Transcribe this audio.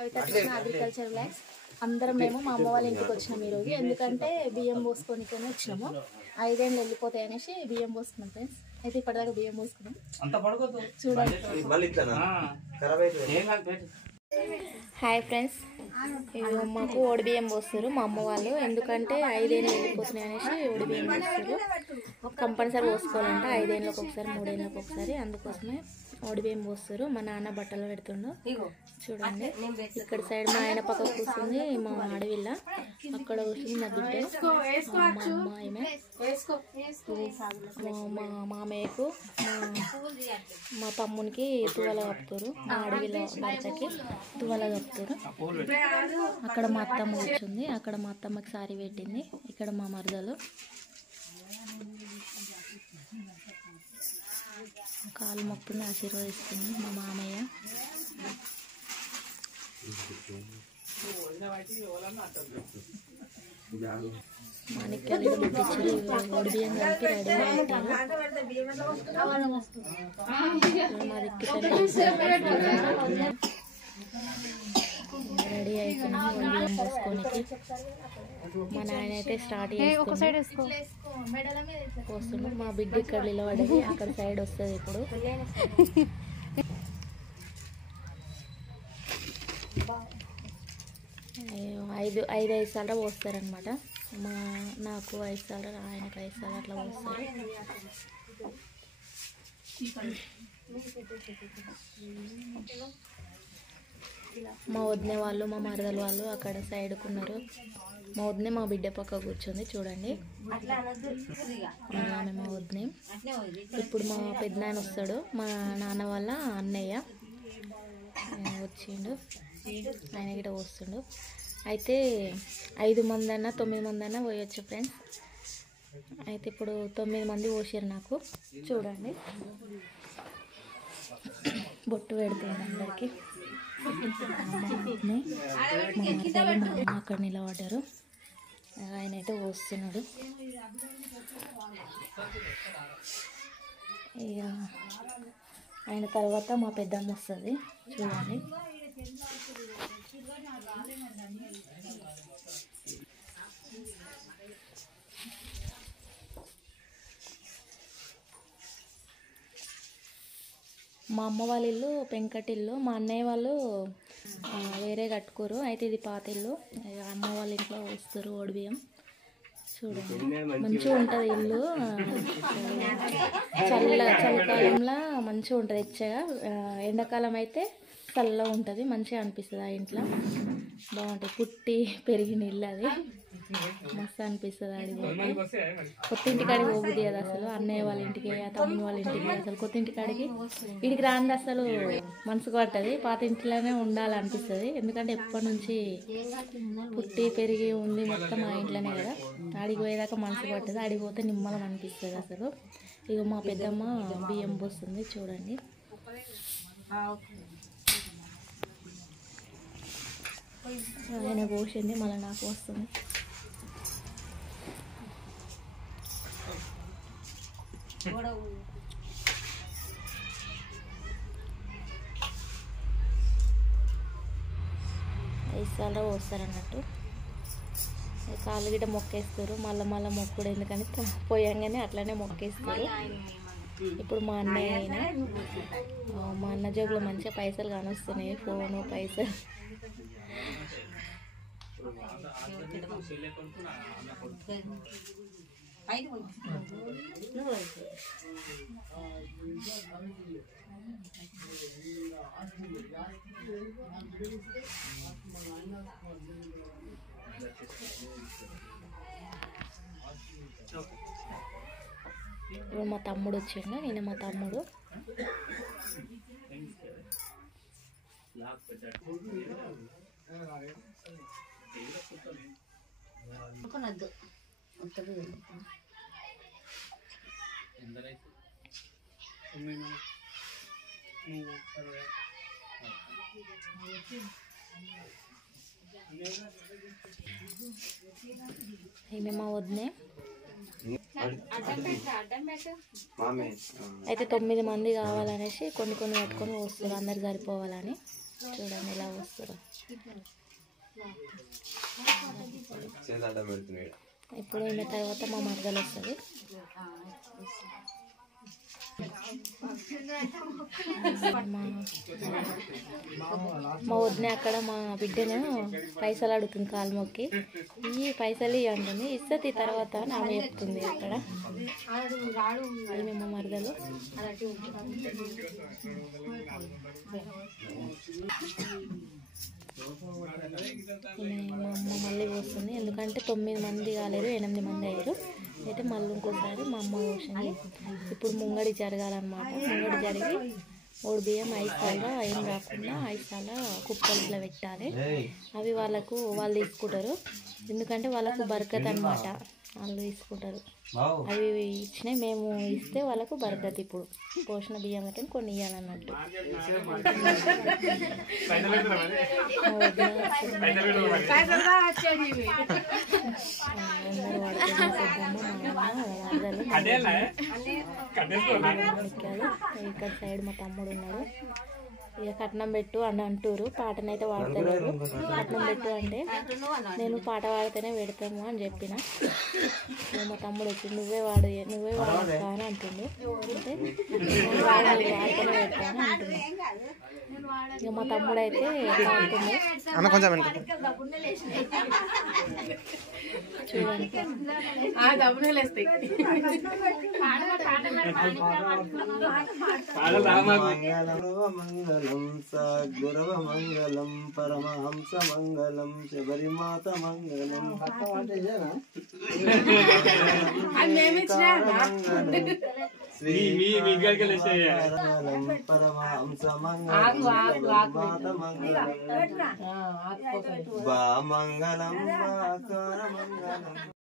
Agriculture blogs అందరం మేము మా అమ్మ వాళ్ళ ఇంటికి వచ్చినాము ఈరోజు. ఎందుకంటే బియ్యం పోసుకొనికనే వచ్చినాము. 5 ఏళ్ళు వెళ్ళిపోతాయి అనేసి బియ్యం పోసుకున్నాం ఫ్రెండ్స్. అయితే ఇప్పటిదాకా బియ్యం పోసుకున్నాం చూడండి. హాయ్ ఫ్రెండ్స్, మాకు ఓడి బియ్యం పోస్తారు మా అమ్మ వాళ్ళు. ఎందుకంటే 5 ఏళ్ళు వెళ్ళిపోతున్నాయి అనేసి ఓడి బియ్యం పోస్తారు. కంపల్సరీ పోసుకోవాలంట 5 ఏళ్ళకి ఒకసారి 3 ఏళ్ళకి ఒకసారి. అందుకోసమే ఓడి బియ్యం పోస్తారు. మా నాన్న బట్టలు పెడుతుండు చూడండి. ఇక్కడ సైడ్ మా ఆయన పక్క కూర్చుంది మా అడవిల్ల, అక్కడ కూర్చుంది నా బిడ్డ, మా అమ్మాయిమే, మా మామయ్యకు మా తమ్మునికి తువల కప్పుతారు. మా అడవిల భర్తకి తువల కప్పుతారు. అక్కడ మా అత్తమ్మ కూర్చుంది, అక్కడ మా అత్తమ్మకి సారీ పెట్టింది. ఇక్కడ మా మరదలు కాలు మొక్కుని ఆశీర్వదిస్తుంది మా మామయ్య. మాణిక్యాలు ముట్టించారు. ఓడి బియ్యం కలిపి రెడీగా పెట్టారు. మా దిక్కు రెడీ అయిపోయినాం ఓడి బియ్యం పోసుకోనికి. మా నాయన అయితే స్టార్ట్ పోస్తున్నాం. మా బిడ్డ ఇక్కడ నిలబడ్డది, అక్కడ సైడ్ వస్తుంది. ఇప్పుడు ఐదు సార్లు పోస్తారనమాట. నాకు 5 సార్లు, ఆయనకు 5 సార్లు అట్లా పోస్తారు. మా వదిన వాళ్ళు మా మరదల వాళ్ళు అక్కడ సైడ్కున్నారు. మా వదిన మా బిడ్డ పక్క కూర్చుంది చూడండి. ఆమె మా వదిన. ఇప్పుడు మా పెద్దనాన్న వస్తాడు, మా నాన్న వాళ్ళ అన్నయ్య వచ్చిండు, ఆయన గిట వస్తుండు. అయితే 5 మంది అన్నా 9 మంది అన్నా పోయొచ్చు ఫ్రెండ్స్. అయితే ఇప్పుడు 9 మంది పోసారు నాకు చూడండి. బొట్టు పెడుతుంది అందరికి. అక్కడ నిలబడ్డారు, ఆయన అయితే పోస్తున్నాడు. ఇక ఆయన తర్వాత మా పెద్దమ్మ వస్తుంది చూడండి. మా అమ్మ వాళ్ళ ఇల్లు పెంకటిల్లు, మా అన్నయ్య వాళ్ళు వేరే కట్టుకోరు. అయితే ఇది పాత ఇల్లు. అమ్మ వాళ్ళ ఇంట్లో వస్తారు ఓడి బియ్యం చూడండి. మంచిగా ఉంటుంది ఇల్లు. చలికాలంలో మంచిగా ఉంటుంది ఇచ్చగా. ఎండాకాలం అయితే చల్లగా ఉంటుంది, మంచిగా అనిపిస్తుంది. ఆ ఇంట్లో బాగుంటుంది. పుట్టి పెరిగిన ఇల్లు అది, మస్తు అనిపిస్తుంది. ఆడిపోతే కొత్త ఇంటికాడికి పోబుద్ది కదా అసలు. అన్నయ్య వాళ్ళ ఇంటికి, తమ్ముని వాళ్ళ ఇంటికి అసలు కొత్త ఇంటికాడికి వీడికి రాంది అసలు మనసుకు పట్టది. పాత ఇంట్లోనే ఉండాలనిపిస్తుంది. ఎందుకంటే ఎప్పటి నుంచి పుట్టి పెరిగి ఉంది మొత్తం ఆ ఇంట్లోనే కదా. ఆడికి పోయేదాకా మనసు పట్టదు, ఆడిపోతే నిమ్మలం అనిపిస్తుంది అసలు. ఇక మా పెద్దమ్మ బియ్యం పోస్తుంది చూడండి. ఆయన పోసింది, మళ్ళీ నాకు వస్తుంది. ఐసాల్లో పోస్తారన్నట్టు. కాళ్ళు గిట్ట మొక్కేస్తారు, మళ్ళీ మొక్కుడు. ఎందుకని పోయంగానే అట్లనే మొక్కేస్తారు. ఇప్పుడు మా అన్నయ్య అయినా మా అన్న జోబులో మంచిగా పైసలు కానొస్తున్నాయి, ఫోను పైసలు. ఇప్పుడు మా తమ్ముడు వచ్చిండు, నేను మా తమ్ముడు. ఈమె మా వదినే. అయితే 9 మంది కావాలనేసి కొన్ని కట్టుకొని వస్తారు, అందరు సరిపోవాలని. చూడండి ఎలా వస్తుందో. ఇప్పుడు అయిన తర్వాత మా మరదలు వస్తుంది. మా వదిన అక్కడ మా బిడ్డను పైసలు అడుగుతుంది కాలు మొక్కి. ఈ పైసలు ఇవ్వండి ఇస్తుంది తర్వాత ఆమె చెప్తుంది అక్కడ. మా మరదలు మా అమ్మ మళ్ళీ పోస్తుంది, ఎందుకంటే 9 మంది కాలేదు 8 మంది అయ్యారు. అయితే మళ్ళీ ఇంకోసారి మా అమ్మ పోసింది. ఇప్పుడు ముంగడి జరగాలన్నమాట. ముంగడి జరిగి 3 బియ్యం 5 సార్లు ఏం రాకుండా 5 సార్లు కుక్కర్లో పెట్టాలి. అవి వాళ్ళు తీసుకుంటారు, ఎందుకంటే వాళ్ళకు బరకత్ అనమాట. వాళ్ళు తీసుకుంటారు. అవి ఇచ్చినాయి మేము ఇస్తే వాళ్ళకు బరకత్. ఇప్పుడు పోషణ బియ్యం అయితే కొన్ని ఇవ్వాలన్నట్టు. ఇక్కడ సైడ్ మా తమ్ముడు ఉన్నాడు. ఇక కట్నం పెట్టు అని అంటారు. పాటనైతే వాడతలేరు. కట్నం పెట్టు అంటే నేను పాట పాడితేనే పెడతాము అని చెప్పిన. మా తమ్ముడు వచ్చి నువ్వే వాడతా అని అంటుండు. అంటే వాడితేనే పెడతా అని అంటున్నా. ఇక మా తమ్ముడు అయితే పాడుతుంది. చూడండి మంగళం సద్గురవ మంగళం పరమహంస మంగళం శబరిమాత మంగళం పరమహంస మంగళం మంగళం